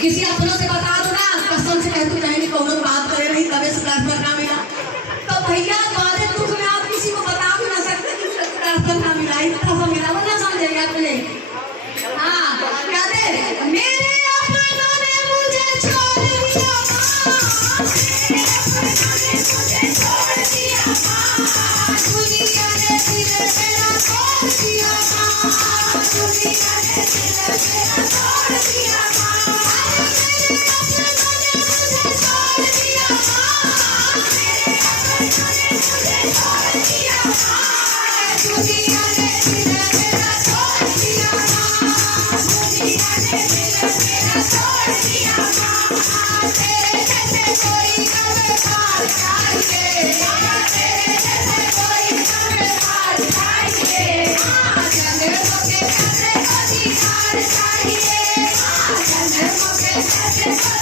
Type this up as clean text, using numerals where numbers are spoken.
किसी अपनों से बता दो ना, कसम से कहती नहीं कौन बात करे रही तबे से ट्रांसफर ना मिला। तो भैया तुम्हारे दुख में आप किसी को बता भी ना सकते कि ट्रांसफर ना मिला, इतना सा मिला वो ना समझेगा अपने। हाँ कहते मेरे अपनों ने मुझे छोड़ दिया माँ, मेरे अपनों ने मुझे छोड़ दिया माँ, दुनिया ने दिल मेरा तोड़ दिया माँ, दुनिया ने दिल मेरा तोड़ दिया माँ। Yes.